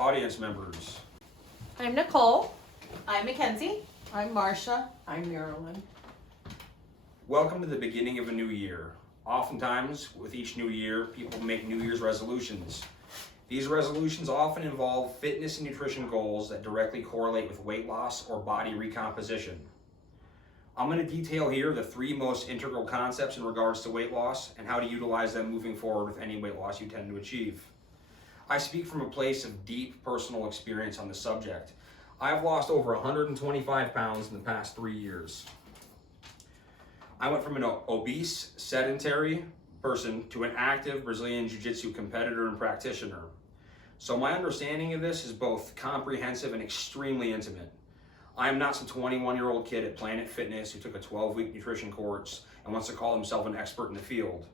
audience members. I'm Nicole. I'm Mackenzie. I'm Marcia. I'm Marilyn. Welcome to the beginning of a new year. Oftentimes, with each new year, people make New Year's resolutions. These resolutions often involve fitness and nutrition goals that directly correlate with weight loss or body recomposition. I'm going to detail here the 3 most integral concepts in regards to weight loss and how to utilize them moving forward with any weight loss you tend to achieve. I speak from a place of deep personal experience on the subject. I've lost over 125 pounds in the past 3 years. I went from an obese, sedentary person to an active Brazilian Jiu-Jitsu competitor and practitioner. So my understanding of this is both comprehensive and extremely intimate. I am not some 21-year-old kid at Planet Fitness who took a 12-week nutrition course and wants to call himself an expert in the field.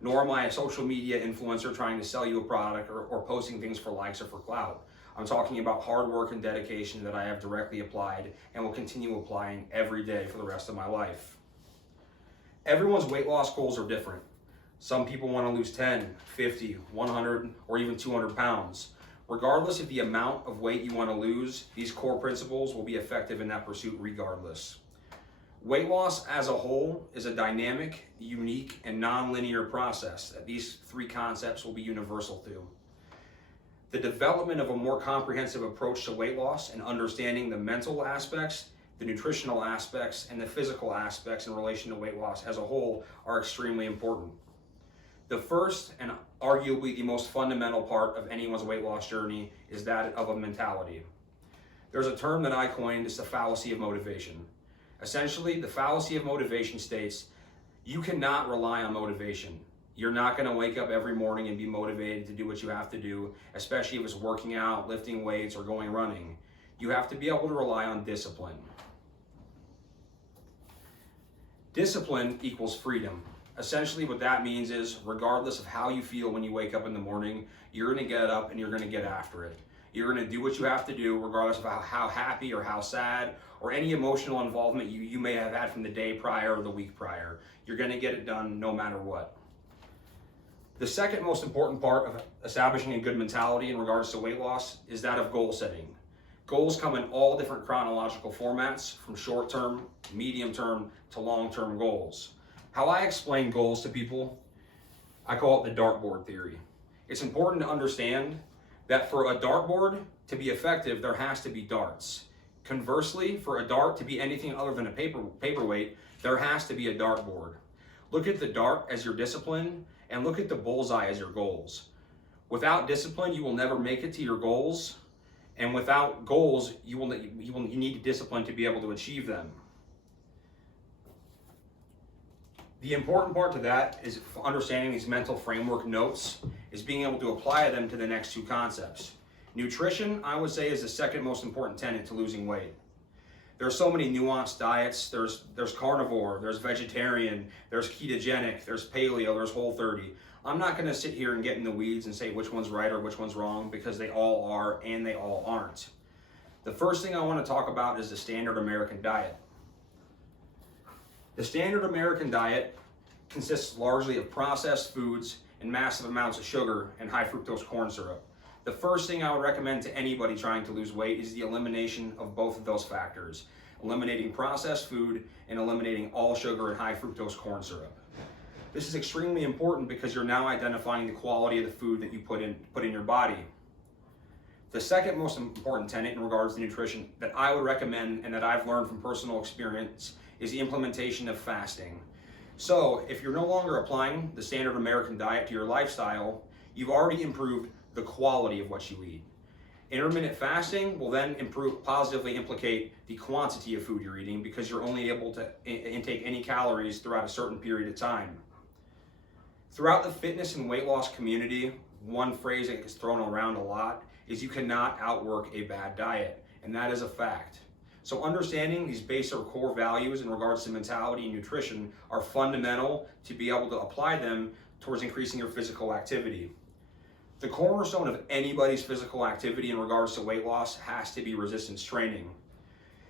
Nor am I a social media influencer trying to sell you a product or posting things for likes or for clout. I'm talking about hard work and dedication that I have directly applied and will continue applying every day for the rest of my life. Everyone's weight loss goals are different. Some people want to lose 10, 50, 100, or even 200 pounds. Regardless of the amount of weight you want to lose, these core principles will be effective in that pursuit regardless. Weight loss as a whole is a dynamic, unique, and non-linear process that these 3 concepts will be universal to. The development of a more comprehensive approach to weight loss and understanding the mental aspects, the nutritional aspects, and the physical aspects in relation to weight loss as a whole are extremely important. The first and arguably the most fundamental part of anyone's weight loss journey is that of a mentality. There's a term that I coined, it's the fallacy of motivation. Essentially, the fallacy of motivation states you cannot rely on motivation. You're not going to wake up every morning and be motivated to do what you have to do, especially if it's working out, lifting weights, or going running. You have to be able to rely on discipline. Discipline equals freedom. Essentially what that means is regardless of how you feel when you wake up in the morning, you're going to get up and you're going to get after it. You're going to do what you have to do regardless of how happy or how sad or any emotional involvement you may have had from the day prior or the week prior. You're going to get it done no matter what. The second most important part of establishing a good mentality in regards to weight loss is that of goal setting. Goals come in all different chronological formats, from short-term, medium-term, to long-term goals. How I explain goals to people, I call it the dartboard theory. It's important to understand that for a dartboard to be effective, there has to be darts. Conversely, for a dart to be anything other than a paperweight, there has to be a dartboard. Look at the dart as your discipline, and look at the bullseye as your goals. Without discipline, you will never make it to your goals, and without goals, you need discipline to be able to achieve them. The important part to that is understanding these mental framework notes is being able to apply them to the next 2 concepts. Nutrition, I would say, is the second most important tenet to losing weight. There are so many nuanced diets. There's carnivore, there's vegetarian, there's ketogenic, there's paleo, there's Whole30. I'm not going to sit here and get in the weeds and say which one's right or which one's wrong, because they all are and they all aren't. The first thing I want to talk about is the standard American diet. The standard American diet consists largely of processed foods and massive amounts of sugar and high fructose corn syrup. The first thing I would recommend to anybody trying to lose weight is the elimination of both of those factors. Eliminating processed food and eliminating all sugar and high fructose corn syrup. This is extremely important because you're now identifying the quality of the food that you put in your body. The second most important tenet in regards to nutrition that I would recommend and that I've learned from personal experience is the implementation of fasting. So if you're no longer applying the standard American diet to your lifestyle, you've already improved the quality of what you eat. Intermittent fasting will then positively implicate the quantity of food you're eating, because you're only able to intake any calories throughout a certain period of time. Throughout the fitness and weight loss community, one phrase that gets thrown around a lot is you cannot outwork a bad diet, and that is a fact. So understanding these basic or core values in regards to mentality and nutrition are fundamental to be able to apply them towards increasing your physical activity. The cornerstone of anybody's physical activity in regards to weight loss has to be resistance training.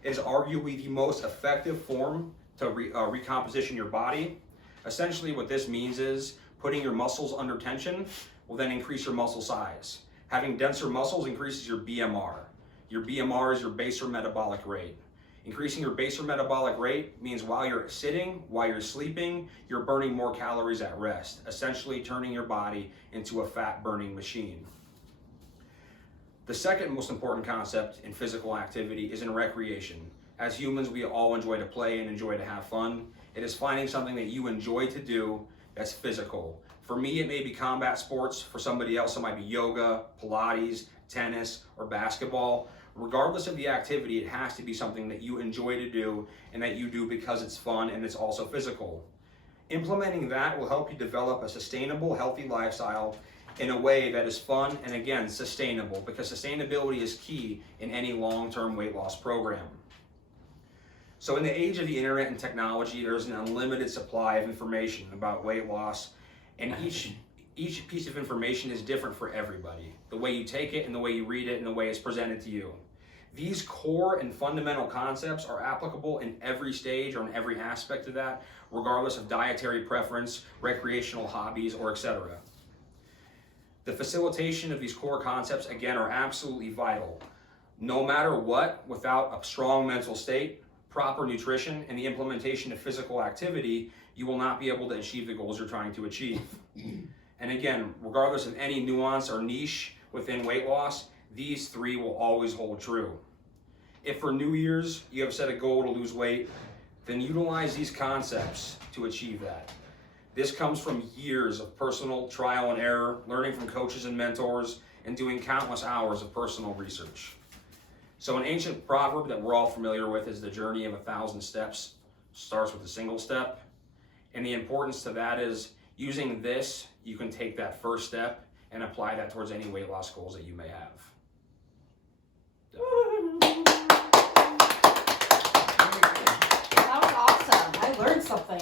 It is arguably the most effective form to recomposition your body. Essentially what this means is putting your muscles under tension will then increase your muscle size. Having denser muscles increases your BMR. Your BMR is your basal metabolic rate. Increasing your basal metabolic rate means while you're sitting, while you're sleeping, you're burning more calories at rest, essentially turning your body into a fat-burning machine. The second most important concept in physical activity is in recreation. As humans, we all enjoy to play and enjoy to have fun. It is finding something that you enjoy to do that's physical. For me, it may be combat sports. For somebody else, it might be yoga, Pilates, tennis, or basketball. Regardless of the activity, it has to be something that you enjoy to do and that you do because it's fun and it's also physical. Implementing that will help you develop a sustainable, healthy lifestyle in a way that is fun and, again, sustainable, because sustainability is key in any long-term weight loss program. So in the age of the internet and technology, there's an unlimited supply of information about weight loss, and each piece of information is different for everybody. The way you take it and the way you read it and the way it's presented to you. These core and fundamental concepts are applicable in every stage or in every aspect of that, regardless of dietary preference, recreational hobbies, or etc. The facilitation of these core concepts, again, are absolutely vital. No matter what, without a strong mental state, proper nutrition, and the implementation of physical activity, you will not be able to achieve the goals you're trying to achieve. And again, regardless of any nuance or niche within weight loss, these three will always hold true. If for New Year's you have set a goal to lose weight, then utilize these concepts to achieve that. This comes from years of personal trial and error, learning from coaches and mentors, and doing countless hours of personal research. So an ancient proverb that we're all familiar with is the journey of 1,000 steps starts with a single step. And the importance to that is using this, you can take that first step and apply that towards any weight loss goals that you may have. That was awesome. I learned something.